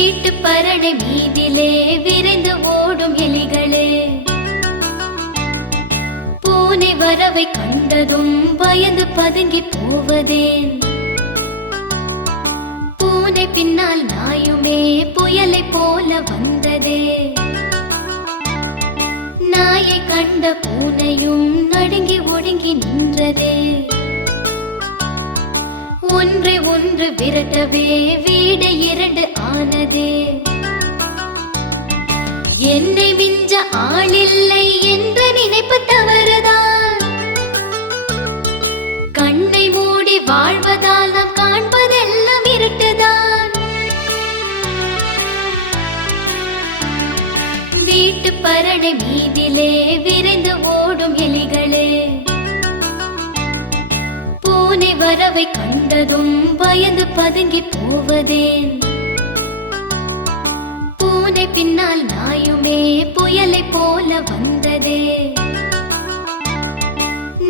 வீட்டு பரணை மீதிலே விரைந்து ஓடும் எலிகளே. பூனை வரவை கண்டதும் பயந்து பதுங்கி போவதேன். பூனை பின்னால் நாயுமே புயலை போல வந்ததே. நாயை கண்ட பூனையும் நடுங்கி ஒடுங்கி நின்றதே. ஒன்றை ஒன்று விரட்டவே வீடை என்னை மிஞ்ச ஆளில்லை என்ற நினைப்பு தவறுதான் கண்ணை மூடி வாழ்வதால் நாம் காண்பதெல்லாம் இருட்டுதான். வீட்டு பரணை மீதிலே விரைந்து ஓடும் எலிகளே. பூனை வரவை கண்டதும் பயந்து பதுங்கி போவதேன். பூனை பின்னால் நாயுமே புயலை போல வந்ததே.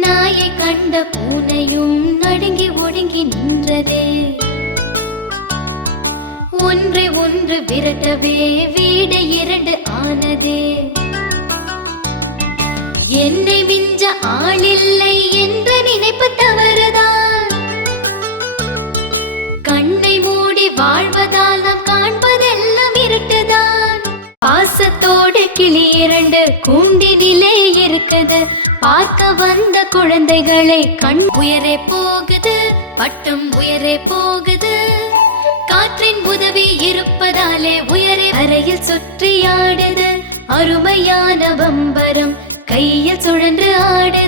நாயை கண்ட பூனையும் நடுங்கி ஒடுங்கி நின்றதே. ஒன்றை ஒன்று விரட்டவே வீடு இரண்டு ஆனதே. என்னை மிஞ்ச ஆளில் கூண்டினிலே இருக்குது. பார்க்க வந்த குழந்தைகளை கண் உயரே போகுது பட்டம் உயரே போகுது. காற்றின் உதவி இருப்பதாலே உயரே அறையில் சுற்றி ஆடுது அருமையான பம்பரம் கையில் சுழன்று ஆடுது.